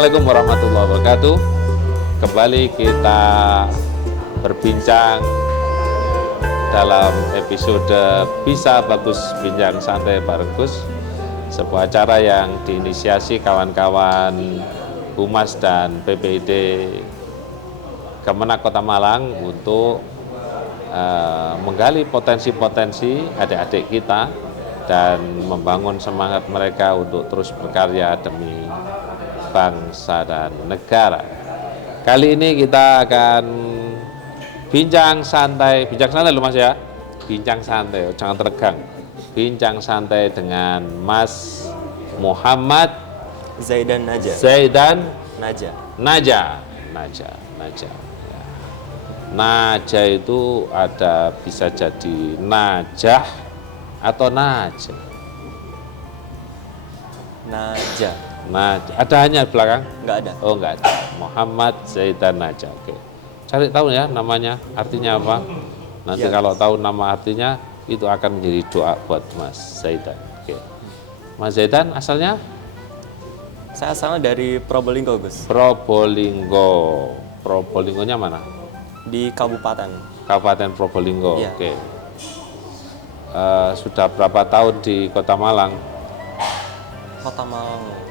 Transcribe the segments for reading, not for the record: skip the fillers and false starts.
Assalamualaikum warahmatullahi wabarakatuh. Kembali kita berbincang dalam episode Bisa Bagus Bincang Santai bareng Gus, sebuah acara yang diinisiasi kawan-kawan Humas dan PPID Kemenak Kota Malang untuk menggali potensi-potensi adik-adik kita dan membangun semangat mereka untuk terus berkarya demi bangsa dan negara. Kali ini kita akan bincang santai loh Mas ya, bincang santai, jangan teregang. Bincang santai dengan Mas Muhammad Zaidan Naja. Naja itu ada bisa jadi Najah atau Naja. Naja. Ada hanya di belakang? Nggak ada. Oh, nggak ada. Muhammad Zaidan Naja. Oke. Cari tahu ya namanya, artinya apa. Nanti Ya. kalau tahu nama artinya, itu akan menjadi doa buat Mas Zaidan. Oke. Mas Zaidan asalnya? Saya asalnya dari Probolinggo, Gus. Probolinggo. Probolinggonya mana? Di kabupaten. Kabupaten Probolinggo. Iya. Oke. Sudah berapa tahun di Kota Malang? Kota Malang.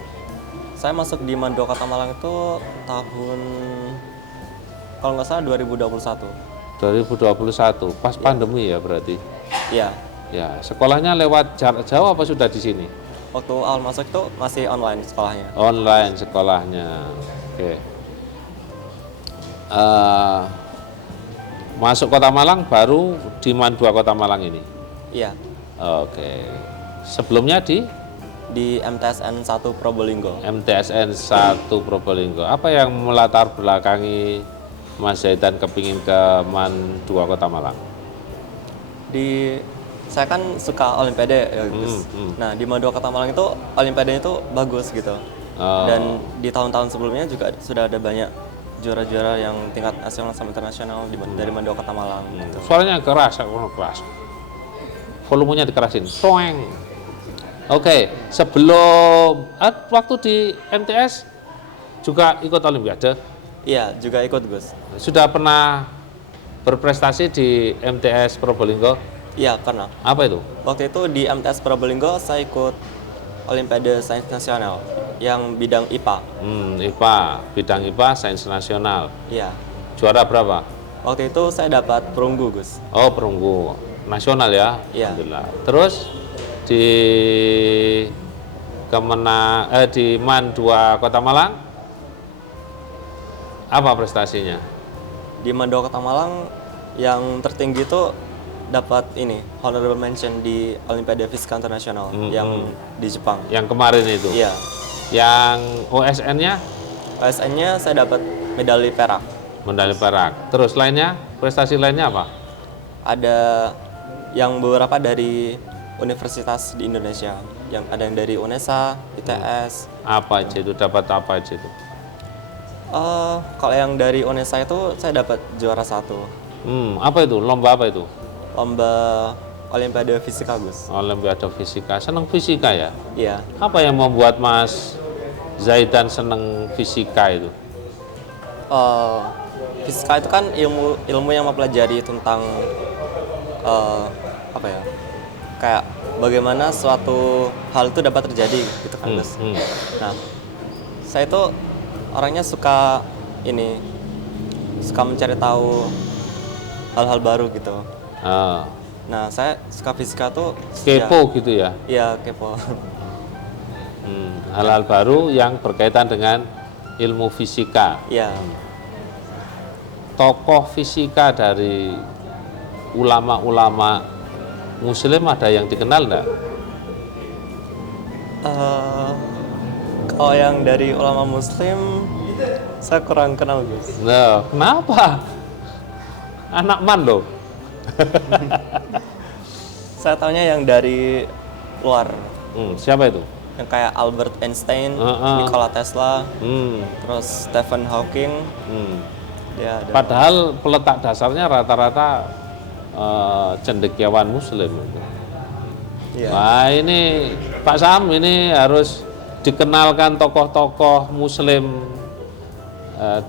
Saya masuk di Mando Kota Malang itu tahun, kalau nggak salah 2021. 2021, pas pandemi ya berarti? Iya. Ya, sekolahnya lewat jarak jauh apa sudah di sini? Waktu awal masuk itu masih online sekolahnya. Online sekolahnya. Oke. Masuk Kota Malang baru di Man 2 Kota Malang ini? Iya. Oke. Sebelumnya di MTSN 1 Probolinggo. MTSN 1 Probolinggo. Apa yang melatar belakangi Mas Zaidan kepingin ke Man 2 Kota Malang? Saya kan suka Olimpiade ya, Gus. Nah, di Mando Kota Malang itu Olimpiadanya itu bagus gitu. Dan di tahun-tahun sebelumnya juga sudah ada banyak juara-juara yang tingkat nasional sama internasional dari Mando Kota Malang. Gitu. Suaranya keras, keras. Volumenya dikerasin. Toeng. Oke, sebelum waktu di MTS juga ikut Olimpiade? Iya, juga ikut, Gus. Sudah pernah berprestasi di MTS Probolinggo? Iya, pernah. Apa itu? Waktu itu di MTS Probolinggo saya ikut Olimpiade Sains Nasional yang bidang IPA. IPA, bidang IPA Sains Nasional. Iya. Juara berapa? Waktu itu saya dapat perunggu, Gus. Oh, perunggu nasional ya? Iya. Alhamdulillah. Terus di di Man 2 Kota Malang apa prestasinya? Di Mando Kota Malang yang tertinggi itu dapat ini honorable mention di Olimpiade Fisika Internasional yang di Jepang. Yang kemarin itu? Iya. Yang OSN-nya? OSN-nya saya dapat medali perak. Medali perak. Terus lainnya, prestasi lainnya apa? Ada yang beberapa dari universitas di Indonesia, yang ada yang dari UNESA, ITS. Apa aja itu? Dapat apa aja itu? Kalau yang dari UNESA itu saya dapat juara 1. Apa itu? Lomba apa itu? Lomba Olimpiade Fisika, Gus. Olimpiade Fisika. Senang fisika ya? Iya. Apa yang membuat Mas Zaidan senang fisika itu? Fisika itu kan ilmu yang mempelajari tentang apa ya? Kayak bagaimana suatu hal itu dapat terjadi gitu kan, Gus. Nah, saya itu orangnya suka mencari tahu hal-hal baru gitu. Nah, saya suka fisika tuh Kepo gitu ya? Iya, kepo. Hal-hal baru yang berkaitan dengan ilmu fisika. Iya. Tokoh fisika dari ulama-ulama Muslim ada yang dikenal enggak? Kalau yang dari ulama Muslim saya kurang kenal, Gus. Nah, kenapa? Anak man loh. Saya taunya yang dari luar. Siapa itu? Yang kayak Albert Einstein, Nikola Tesla, terus Stephen Hawking. Ya, Padahal peletak dasarnya rata-rata cendekiawan Muslim. Iya. Nah ini Pak Sam ini harus dikenalkan tokoh-tokoh Muslim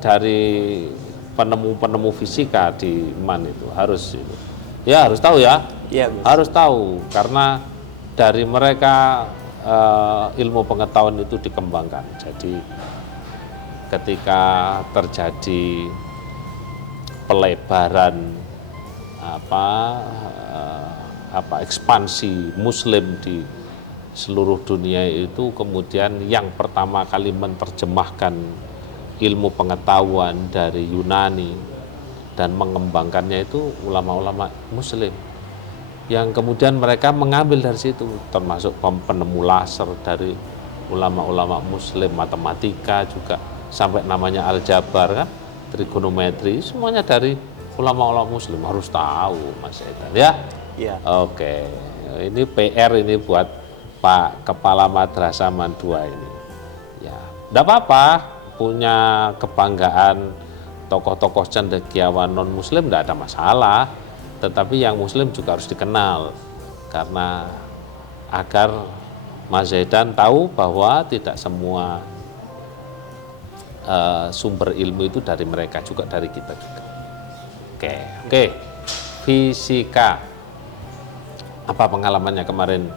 dari penemu-penemu fisika di MAN itu harus itu. Ya harus tahu ya, Iya, Gus. harus tahu karena dari mereka ilmu pengetahuan itu dikembangkan. Jadi ketika terjadi pelebaran ekspansi Muslim di seluruh dunia itu, kemudian yang pertama kali menerjemahkan ilmu pengetahuan dari Yunani dan mengembangkannya itu ulama-ulama Muslim, yang kemudian mereka mengambil dari situ, termasuk penemu laser dari ulama-ulama Muslim, matematika juga, sampai namanya aljabar kan, trigonometri, semuanya dari ulama-ulama Muslim. Harus tahu Mas Zaidan ya. Iya. Oke, ini PR ini buat Pak Kepala Madrasah MAN 2 ini. Ya, enggak apa-apa punya kebanggaan tokoh-tokoh cendekiawan non-Muslim, enggak ada masalah. Tetapi yang Muslim juga harus dikenal, karena agar Mas Zaidan tahu bahwa tidak semua sumber ilmu itu dari mereka, juga dari kita juga. Oke. Fisika. Apa pengalamannya kemarin?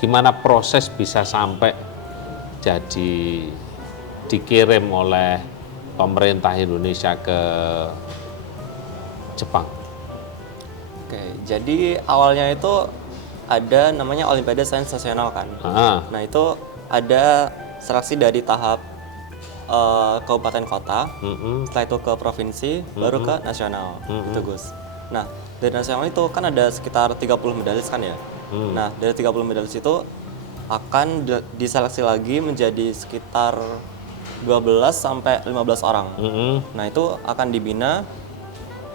Gimana proses bisa sampai jadi dikirim oleh pemerintah Indonesia ke Jepang? Oke, jadi awalnya itu ada namanya Olimpiade Sains Nasional kan. Nah itu ada seleksi dari tahap kabupaten kota, setelah itu ke provinsi, baru ke nasional, itu Gus. Nah dari nasional itu kan ada sekitar 30 medalis kan ya. Nah dari 30 medalis itu akan diseleksi lagi menjadi sekitar 12 sampai 15 orang. Nah itu akan dibina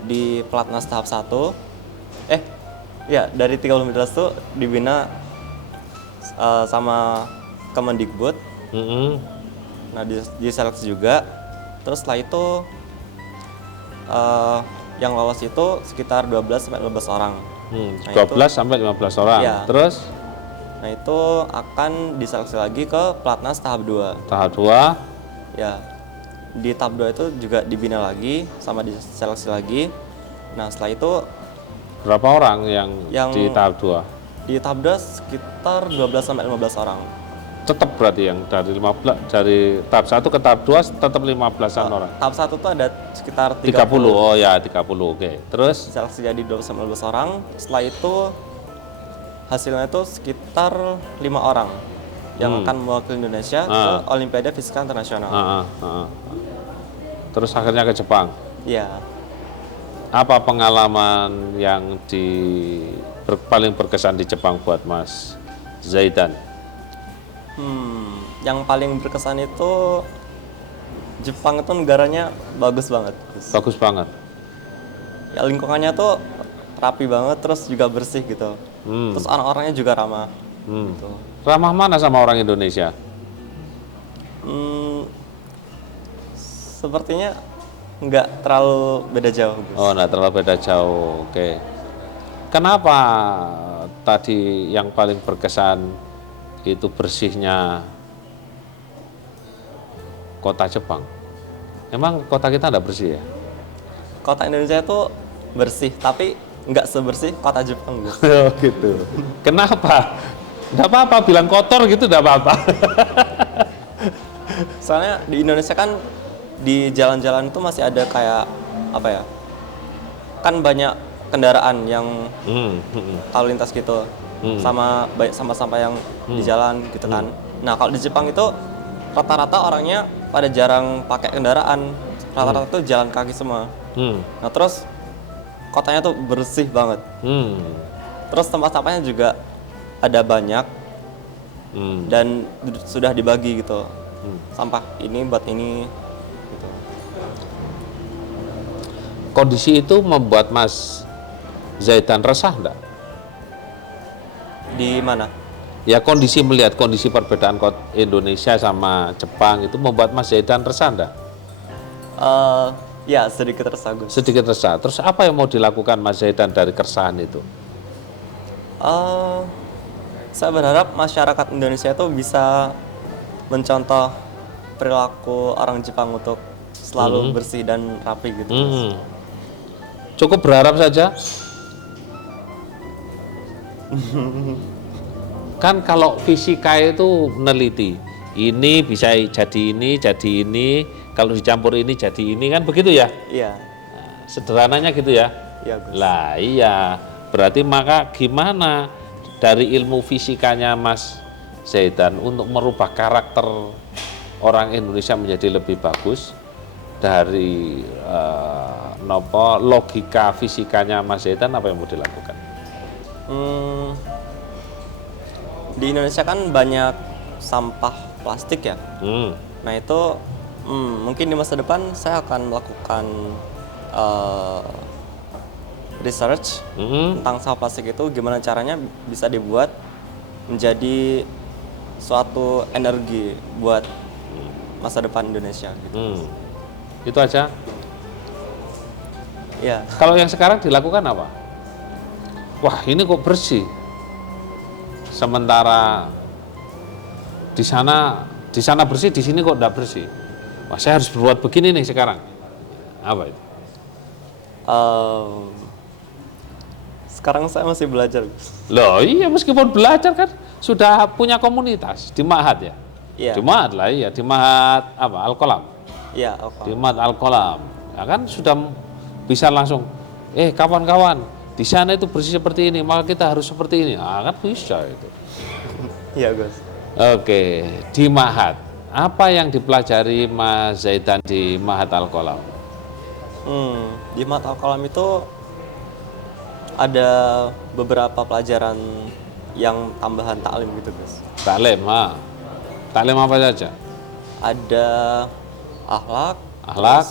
di pelatnas tahap 1. Dari 30 medalis itu dibina sama Kemendikbud. Nah diseleksi juga, terus setelah itu yang lolos itu sekitar 12 sampai 15 orang. 12 sampai 15 orang. Ya. Terus? Nah itu akan diseleksi lagi ke pelatnas tahap 2. Tahap 2? Ya, di tahap 2 itu juga dibina lagi, sama diseleksi lagi. Nah setelah itu berapa orang yang di tahap 2? Di tahap 2 sekitar 12 sampai 15 orang. Tetap berarti yang dari 15, dari tahap 1 ke tahap 2 tetap 15-an orang. Tahap 1 itu ada sekitar 30. Oh ya, 30. Oke. Terus seleksi jadi 12 sampai 15 orang. Setelah itu hasilnya itu sekitar 5 orang yang akan mewakili Indonesia ke Olimpiade Fisika Internasional. Terus akhirnya ke Jepang. Iya. Apa pengalaman yang paling berkesan di Jepang buat Mas Zaidan? Yang paling berkesan itu Jepang itu negaranya bagus banget. Bagus banget. Ya lingkungannya tuh rapi banget, terus juga bersih gitu. Terus orang-orangnya juga ramah. Gitu. Ramah mana sama orang Indonesia? Sepertinya nggak terlalu beda jauh. Gus. Oh, nggak terlalu beda jauh. Oke. Kenapa tadi yang paling berkesan itu bersihnya kota Jepang? Emang kota kita nggak bersih ya? Kota Indonesia itu bersih, tapi nggak sebersih kota Jepang. Gus. Oh gitu. Kenapa? Nggak apa-apa bilang kotor gitu, nggak apa-apa. Soalnya di Indonesia kan di jalan-jalan itu masih ada kayak apa ya? Kan banyak kendaraan yang lalu lintas gitu, sama banyak sampah-sampah yang di jalan gitu kan. Nah kalau di Jepang itu rata-rata orangnya pada jarang pakai kendaraan, rata-rata tuh jalan kaki semua. Nah terus kotanya tuh bersih banget. Terus tempat sampahnya juga ada banyak dan sudah dibagi gitu. Sampah ini buat ini. Gitu. Kondisi itu membuat Mas Zaidan resah enggak? Di mana? Ya melihat kondisi perbedaan Indonesia sama Jepang itu membuat Mas Zaidan resah enggak? Ya sedikit resah, Gus. Sedikit resah. Terus apa yang mau dilakukan Mas Zaidan dari keresahan itu? Saya berharap masyarakat Indonesia itu bisa mencontoh perilaku orang Jepang untuk selalu bersih dan rapi gitu. Cukup berharap saja. Kan kalau fisika itu meneliti, ini bisa jadi ini, kalau dicampur ini jadi ini, kan begitu ya? Iya. Sederhananya gitu ya? Iya, Gus. Lah iya, berarti maka gimana dari ilmu fisikanya Mas Zaidan untuk merubah karakter orang Indonesia menjadi lebih bagus dari logika fisikanya Mas Zaidan, apa yang mau dilakukan? Di Indonesia kan banyak sampah plastik ya. Nah itu mungkin di masa depan saya akan melakukan research tentang sampah plastik itu, gimana caranya bisa dibuat menjadi suatu energi buat masa depan Indonesia gitu. Itu aja. Ya. Kalau yang sekarang dilakukan apa? Wah, ini kok bersih. Sementara di sana bersih, di sini kok enggak bersih. Wah, saya harus berbuat begini nih sekarang. Apa itu? Sekarang saya masih belajar. Loh iya, meskipun belajar kan sudah punya komunitas di Ma'had ya? Iya. Di Ma'had lah, iya. Di Ma'had apa? Al-Qalam. Iya, Di Ma'had Al-Qalam. Ya kan sudah bisa langsung, kawan-kawan, di sana itu bersih seperti ini, maka kita harus seperti ini. Kan bisa itu. Iya, Gus. Oke, di Ma'had. Apa yang dipelajari Mas Zaidan di Ma'had Al-Qalam? Di Ma'had Al-Qalam itu ada beberapa pelajaran yang tambahan taklim gitu, Gus. Taklim, taklim apa saja? Ada akhlak, Akhlak,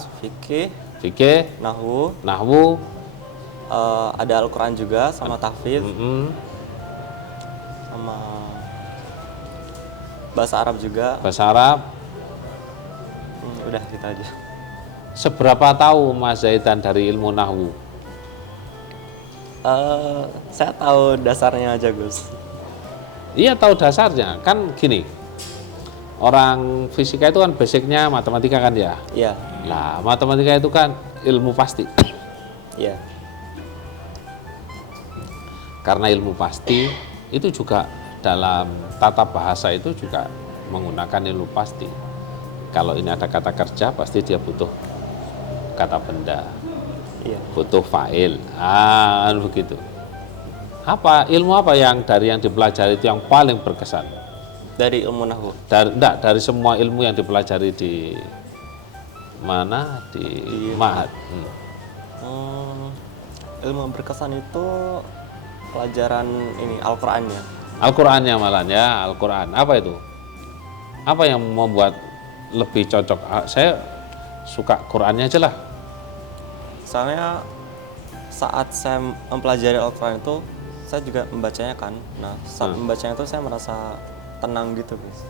fikih, nahwu, ada Al-Quran juga sama tahfidz, sama bahasa Arab juga. bahasa Arab. Udah gitu aja. Seberapa tahu Mas Zaidan dari ilmu nahwu? Saya tahu dasarnya aja, Gus. Iya, tahu dasarnya. Kan gini, orang fisika itu kan basicnya matematika kan ya? Iya. Nah, matematika itu kan ilmu pasti. Iya. Karena ilmu pasti itu juga dalam tata bahasa itu juga menggunakan ilmu pasti. Kalau ini ada kata kerja, pasti dia butuh kata benda. Iya. Butuh fa'il. Begitu. Ilmu apa yang dipelajari itu yang paling berkesan? Dari ilmu nahwu. Dari semua ilmu yang dipelajari di mana? Di Ma'had. Ilmu berkesan itu pelajaran ini Al-Qur'annya. Al-Qur'annya malah ya, Al-Qur'an. Apa itu? Apa yang membuat lebih cocok? Saya suka Qur'annya aja lah. Soalnya saat saya mempelajari Al-Quran itu, saya juga membacanya kan. Nah, saat membacanya itu saya merasa tenang gitu, guys.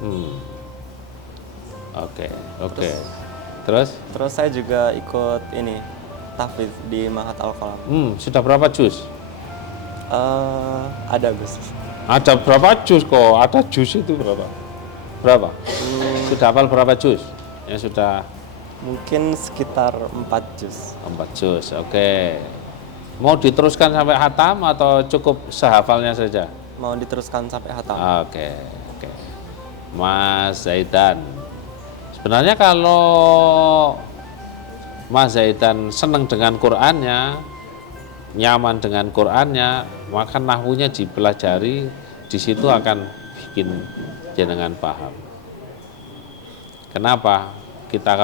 Oke. Terus saya juga ikut ini tahfidz di Ma'had Al-Qalam. Sudah berapa juz? Ada, Gus. Ada berapa juz kok? Ada juz itu berapa? Sudah hafal berapa juz? Yang sudah mungkin sekitar 4 juz. 4 juz, oke. Mau diteruskan sampai hatam atau cukup sehafalnya saja? Mau diteruskan sampai hatam. Oke. Mas Zaidan, sebenarnya kalau Mas Zaidan senang dengan Qur'annya, nyaman dengan Qur'annya, maka nahwunya dipelajari, di situ akan bikin jenengan paham. Kenapa? Kita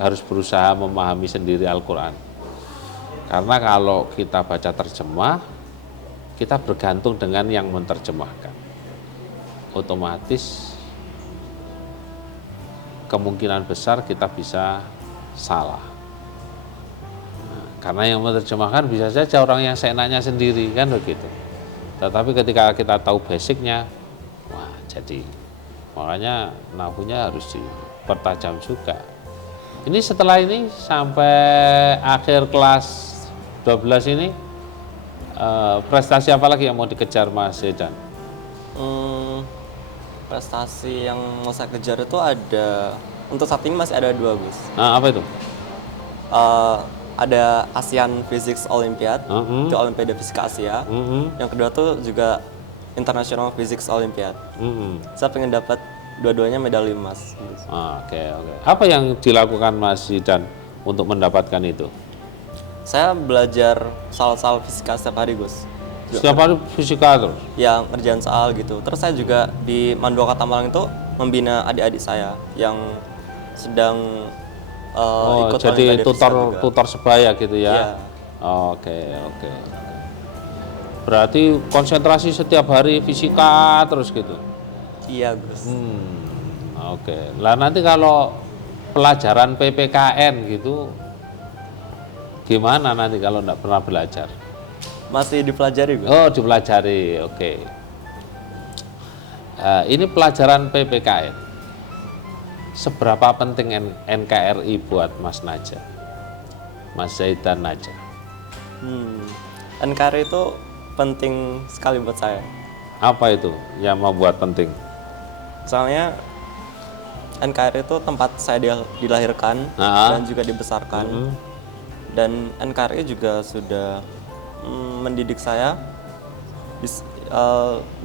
harus berusaha memahami sendiri Al-Quran. Karena kalau kita baca terjemah, kita bergantung dengan yang menerjemahkan. Otomatis kemungkinan besar kita bisa salah. Karena yang menerjemahkan bisa saja orang yang seenaknya sendiri, kan begitu. Tetapi ketika kita tahu basicnya, jadi makanya nahwunya harus dipertajam juga. Ini setelah ini sampai akhir kelas 12 ini prestasi apa lagi yang mau dikejar Mas Zaidan? Prestasi yang mau saya kejar itu ada, untuk saat ini masih ada 2, Gus. Nah, apa itu? Ada ASEAN Physics Olympiad, itu Olimpiade Fisika Asia. Yang kedua tuh juga International Physics Olympiad. Saya pengen dapat dua-duanya medali emas. Oke. Apa yang dilakukan Mas Zidan untuk mendapatkan itu? Saya belajar soal-soal fisika setiap hari, Gus. Setiap hari fisika terus? Ya, ngerjain soal gitu. Terus saya juga di Mandua Kota Malang itu membina adik-adik saya yang sedang ikut jadi Olimpiade Fisika juga. tutor sebaya gitu ya? Iya. Oke. Berarti konsentrasi setiap hari fisika terus gitu? Iya, Gus. Oke. Lah nanti kalau pelajaran PPKN gitu, gimana nanti kalau nggak pernah belajar? Masih dipelajari, Gus. Oh, dipelajari, oke. Ini pelajaran PPKN. Seberapa penting NKRI buat Mas Naja? Mas Zaidan Naja? NKRI itu penting sekali buat saya. Apa itu yang membuat penting? Soalnya NKRI itu tempat saya dilahirkan dan juga dibesarkan. Dan NKRI juga sudah mendidik saya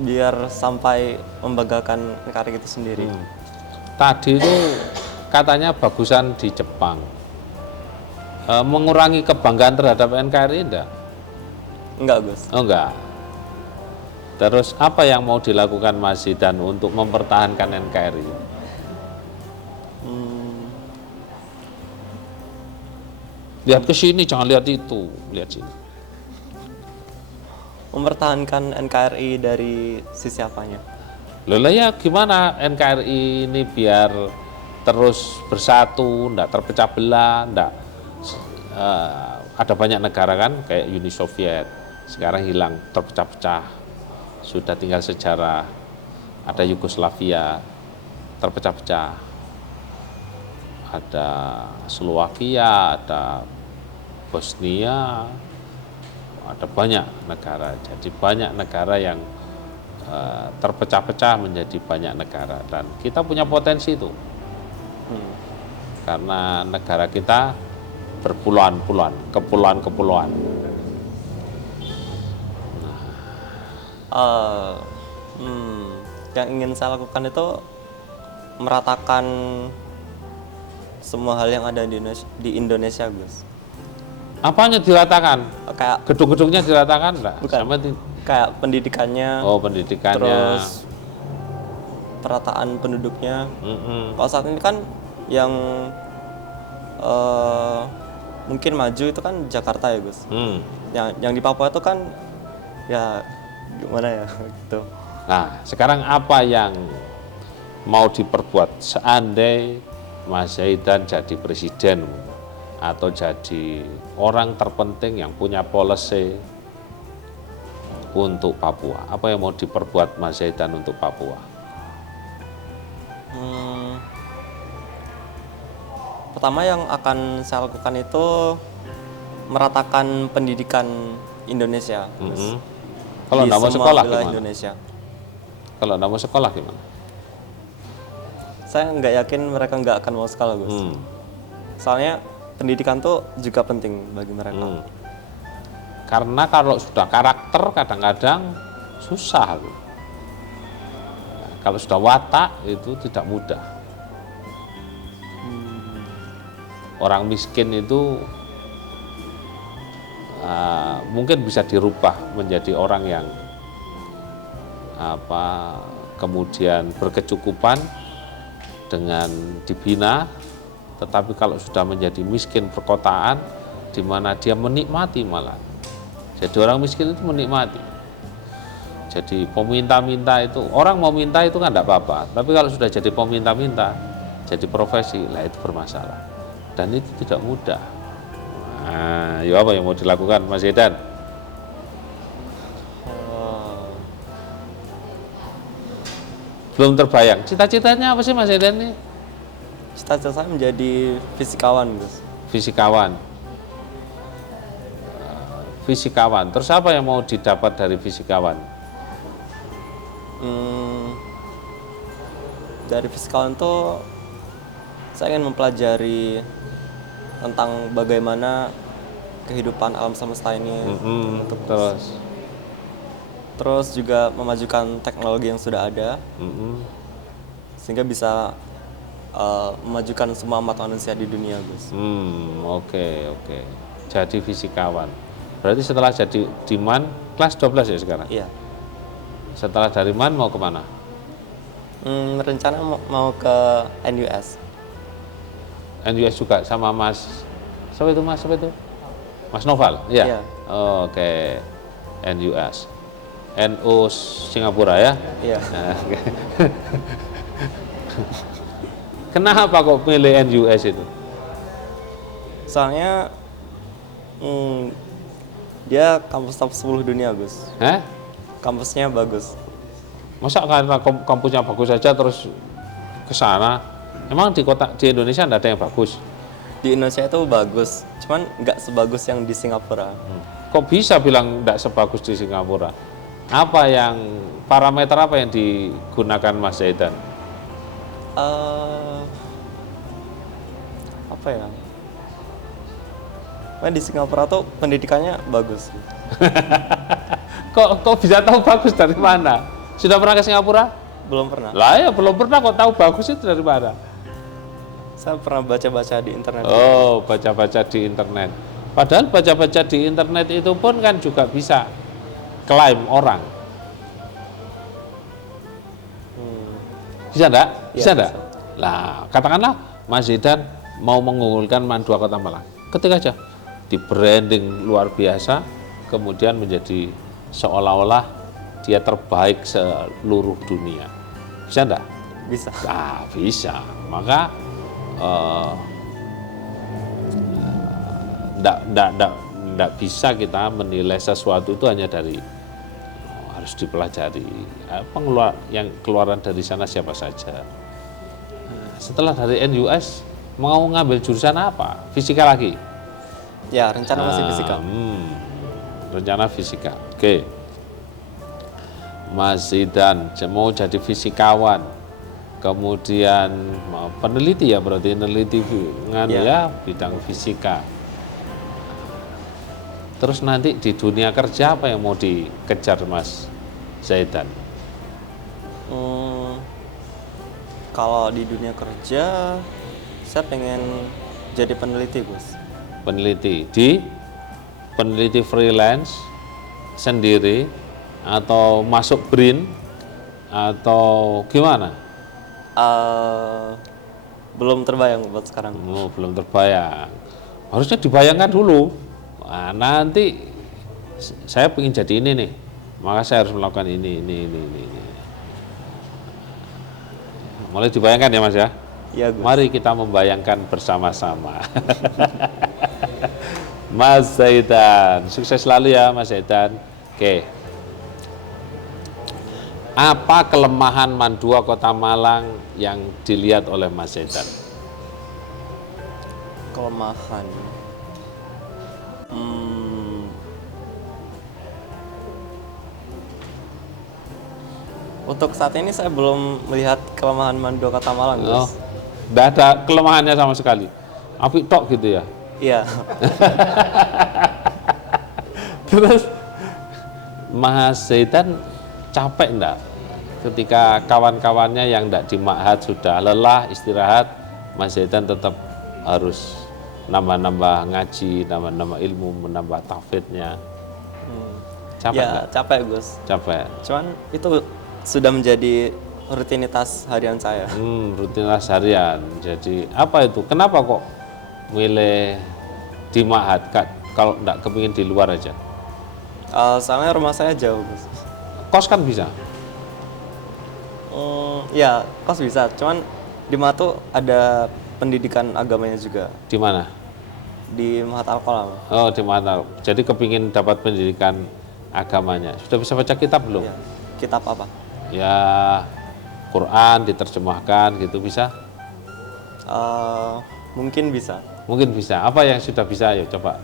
biar sampai membanggakan NKRI itu sendiri. Tadi itu katanya bagusan di Jepang. Mengurangi kebanggaan terhadap NKRI enggak? Enggak, Gus. Oh enggak. Terus apa yang mau dilakukan Mas Zidan untuk mempertahankan NKRI? Lihat ke sini, jangan lihat itu, lihat sini. Mempertahankan NKRI dari sisi apanya? Loh ya gimana NKRI ini biar terus bersatu, enggak terpecah belah, enggak ada banyak negara kan kayak Uni Soviet sekarang hilang, terpecah-pecah, sudah tinggal sejarah. Ada Yugoslavia terpecah-pecah, ada Slovakia, ada Bosnia, ada banyak negara. Jadi banyak negara yang terpecah-pecah menjadi banyak negara, dan kita punya potensi itu karena negara kita berpuluhan-puluhan, kepulauan-kepulauan. Yang ingin saya lakukan itu meratakan semua hal yang ada di Indonesia, Gus. Apanya diratakan? Kayak Gedung-gedungnya diratakan enggak? Bukan. Kayak pendidikannya. Oh, pendidikannya. Terus perataan penduduknya. Kalau saat ini kan yang mungkin maju itu kan Jakarta ya, Gus. Yang di Papua itu kan ya gimana ya gitu. Nah, sekarang apa yang mau diperbuat seandainya Mas Zaidan jadi presiden atau jadi orang terpenting yang punya policy untuk Papua? Apa yang mau diperbuat Mas Zaidan untuk Papua? Pertama yang akan saya lakukan itu meratakan pendidikan Indonesia. Kalau nggak mau sekolah gimana? Indonesia. Kalau nggak mau sekolah gimana? Saya nggak yakin mereka nggak akan mau sekolah, Gus. Soalnya pendidikan tuh juga penting bagi mereka. Karena kalau sudah karakter kadang-kadang susah. Nah, kalau sudah watak itu tidak mudah. Orang miskin itu mungkin bisa dirubah menjadi orang yang kemudian berkecukupan dengan dibina. Tetapi kalau sudah menjadi miskin perkotaan, di mana dia menikmati malah. Jadi orang miskin itu menikmati. Jadi peminta-minta itu, orang mau minta itu kan tidak apa-apa. Tapi kalau sudah jadi peminta-minta, jadi profesi, lah itu bermasalah. Dan itu tidak mudah. Nah, ya apa yang mau dilakukan Mas Zaidan? Belum terbayang. Cita-citanya apa sih Mas Zaidan ini? Cita-cita saya menjadi fisikawan, Gus. Fisikawan. Fisikawan. Terus apa yang mau didapat dari fisikawan? Dari fisikawan itu saya ingin mempelajari tentang bagaimana kehidupan alam semesta ini untuk terus juga memajukan teknologi yang sudah ada sehingga bisa memajukan semua umat manusia di dunia, Gus. Oke. Jadi fisikawan. Berarti setelah jadi di MAN kelas 12 ya sekarang? Iya. Setelah dari MAN mau kemana? Rencana mau ke NUS. NUS juga sama Mas. Siapa itu Mas? Mas Noval? Iya. Iya. Oke. NUS. NU Singapura ya? Iya. Oke. Kenapa kok pilih NUS itu? Soalnya dia kampus top 10 dunia, Gus. Hah? Kampusnya bagus. Masa karena kampusnya bagus saja terus ke sana? Emang di Indonesia tidak ada yang bagus? Di Indonesia itu bagus, cuman nggak sebagus yang di Singapura. Kok bisa bilang tidak sebagus di Singapura? Parameter apa yang digunakan Mas Zaidan? Apa ya? Nah, di Singapura tuh pendidikannya bagus. Kok bisa tahu bagus dari mana? Sudah pernah ke Singapura? Belum pernah. Lah ya belum pernah, kok tahu bagus itu dari mana? Saya pernah baca-baca di internet. Oh, baca-baca di internet. Padahal baca-baca di internet itu pun kan juga bisa klaim orang. Bisa enggak? Bisa enggak? Lah, katakanlah Mas Zaidan mau mengunggulkan MAN 2 Kota Malang. Ketik aja. Di branding luar biasa, kemudian menjadi seolah-olah dia terbaik seluruh dunia. Bisa enggak? Bisa. Nah, bisa. Maka enggak bisa kita menilai sesuatu itu hanya dari harus dipelajari keluaran dari sana siapa saja. Setelah dari NUS mau ngambil jurusan apa? Fisika lagi? Ya, rencana masih fisika. Rencana fisika. Oke. Mas Zaidan mau jadi fisikawan. Kemudian peneliti ya, berarti peneliti ya bidang fisika. Terus nanti di dunia kerja apa yang mau dikejar Mas Zaidan? Kalau di dunia kerja, saya pengen jadi peneliti, Gus. Peneliti freelance sendiri atau masuk BRIN atau gimana? Belum terbayang buat sekarang. Belum terbayang. Harusnya dibayangkan dulu. Nah, nanti saya ingin jadi ini nih, maka saya harus melakukan ini. Mulai dibayangkan ya Mas ya? Iya, Gus. Mari kita membayangkan bersama-sama. Mas Zaidan, sukses selalu ya Mas Zaidan. Oke. Apa kelemahan MAN 2 Kota Malang yang dilihat oleh Mas Zaidan? Kelemahan. Untuk saat ini saya belum melihat kelemahan MAN 2 Kota Malang, Gus. Nggak ada kelemahannya sama sekali. Apik tok gitu ya? Iya. Terus Mas Zaidan capek enggak ketika kawan-kawannya yang enggak di Ma'had sudah lelah istirahat, Mas Zaidan tetap harus nambah-nambah ngaji, nambah-nambah ilmu, menambah tahfidnya. Capek Ya, enggak? capek, Gus. Capek. Cuman itu sudah menjadi rutinitas harian saya. Rutinitas harian. Jadi apa itu? Kenapa kok milih di Ma'had kalau enggak kepingin di luar aja? Soalnya rumah saya jauh, Gus. Kos kan bisa? Ya, kos bisa. Cuman di Ma'had tuh ada pendidikan agamanya juga. Di mana? Di Ma'had Al-Qalam. Oh, di mana? Jadi kepingin dapat pendidikan agamanya. Sudah bisa baca kitab belum? Ya. Kitab apa? Ya, Quran diterjemahkan gitu bisa? Mungkin bisa. Mungkin bisa. Apa yang sudah bisa? Ya coba.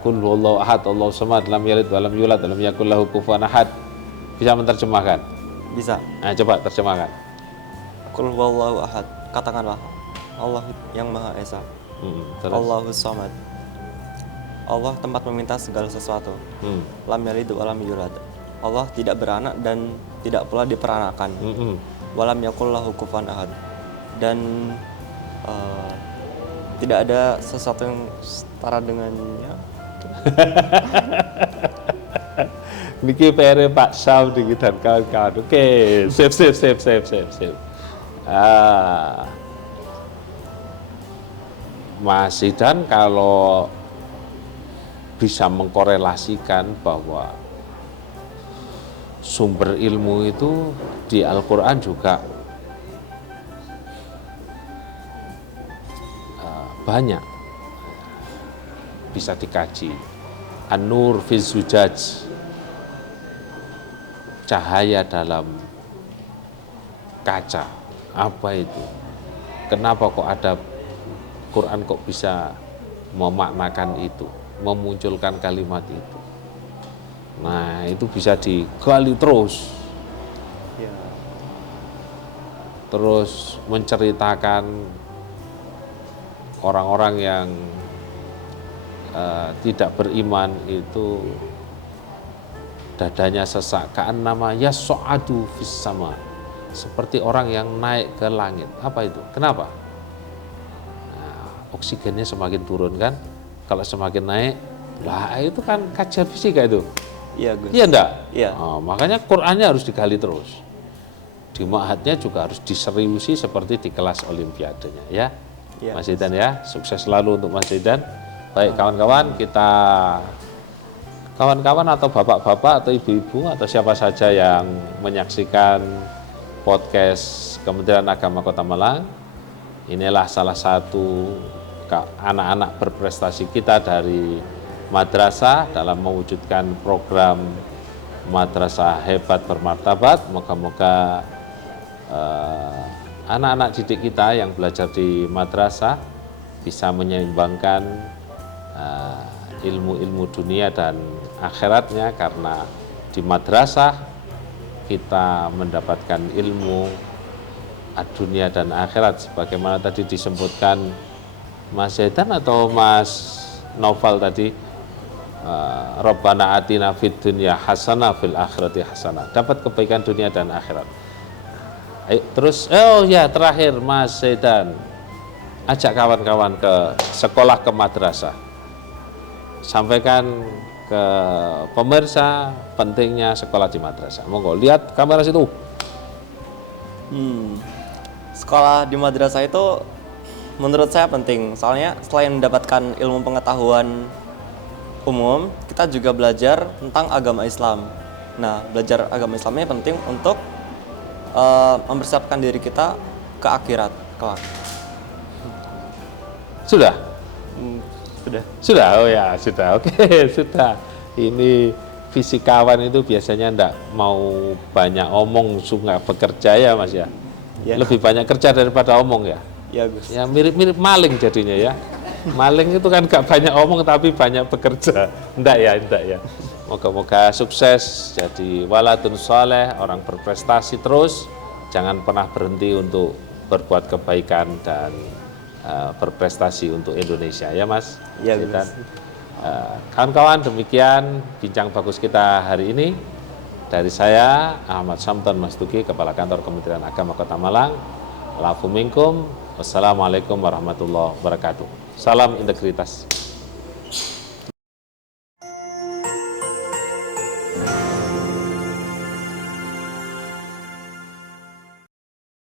Qul huwallahu ahad, Allahu samad, lam yalid wa lam yulad, wa lam yakul lahu kufuwan ahad. Bisa menerjemahkan? Bisa. Nah, coba terjemahkan. Qul huwallahu ahad. Katakanlah Allah yang Maha Esa. Terus? Allahus Samad. Allah tempat meminta segala sesuatu. Lam yalid wa lam yulad. Allah tidak beranak dan tidak pula diperanakan. Walam yakul lahu kufuwan ahad. Dan tidak ada sesuatu yang setara dengannya. Niki PR Pak Sam dan kawan-kawan. Oke, sip. Mas Zidan kalau bisa mengkorelasikan bahwa sumber ilmu itu di Al-Quran juga banyak bisa dikaji. An-nur fi zujaj, cahaya dalam kaca. Apa itu? Kenapa kok ada Quran kok bisa memaknakan itu, memunculkan kalimat itu? Nah, itu bisa digali terus. Terus menceritakan orang-orang yang tidak beriman itu dadanya sesak, ka'annama yas'adu fis sama, seperti orang yang naik ke langit. Apa itu? Kenapa? Nah, oksigennya semakin turun kan? Kalau semakin naik, lah itu kan kajian fisika itu. Iya, Gus. Iya enggak? Iya. Nah, makanya Qur'annya harus digali terus. Di ma'hadnya juga harus diseriusi seperti di kelas olimpiadenya ya. Iya. Mas Zidan ya, sukses selalu untuk Mas Zidan. Baik kawan-kawan, kawan-kawan atau bapak-bapak atau ibu-ibu atau siapa saja yang menyaksikan podcast Kementerian Agama Kota Malang, inilah salah satu anak-anak berprestasi kita dari madrasah dalam mewujudkan program Madrasah Hebat Bermartabat. Moga-moga anak-anak didik kita yang belajar di madrasah bisa menyeimbangkan ilmu-ilmu dunia dan akhiratnya, karena di madrasah kita mendapatkan ilmu dunia dan akhirat sebagaimana tadi disebutkan Mas Zaidan atau Mas Noval tadi, Rabbana atina fid dunya hasanah fil akhirati hasanah, dapat kebaikan dunia dan akhirat. Terus terakhir Mas Zaidan ajak kawan-kawan ke sekolah, ke madrasah, sampaikan ke pemirsa pentingnya sekolah di madrasah. Monggo lihat kamera situ. Sekolah di madrasah itu menurut saya penting, soalnya selain mendapatkan ilmu pengetahuan umum, kita juga belajar tentang agama Islam. Nah, belajar agama Islamnya penting untuk mempersiapkan diri kita ke akhirat kelak. Sudah? Sudah. Oh ya, sudah. Oke, sudah. Ini fisikawan itu biasanya enggak mau banyak omong, suka bekerja ya Mas ya. Ya. Lebih banyak kerja daripada omong ya. Ya Gus. Ya mirip-mirip maling jadinya ya. Maling itu kan gak banyak omong tapi banyak bekerja. Enggak ya. Moga-moga sukses jadi waladun soleh, orang berprestasi terus. Jangan pernah berhenti untuk berbuat kebaikan dan berprestasi untuk Indonesia ya Mas. Ya Gus. Kawan-kawan, demikian bincang bagus kita hari ini. Dari saya Ahmad Samton Mastuki, Kepala Kantor Kementerian Agama Kota Malang. Alafu minkum. Wassalamualaikum warahmatullahi wabarakatuh. Salam integritas.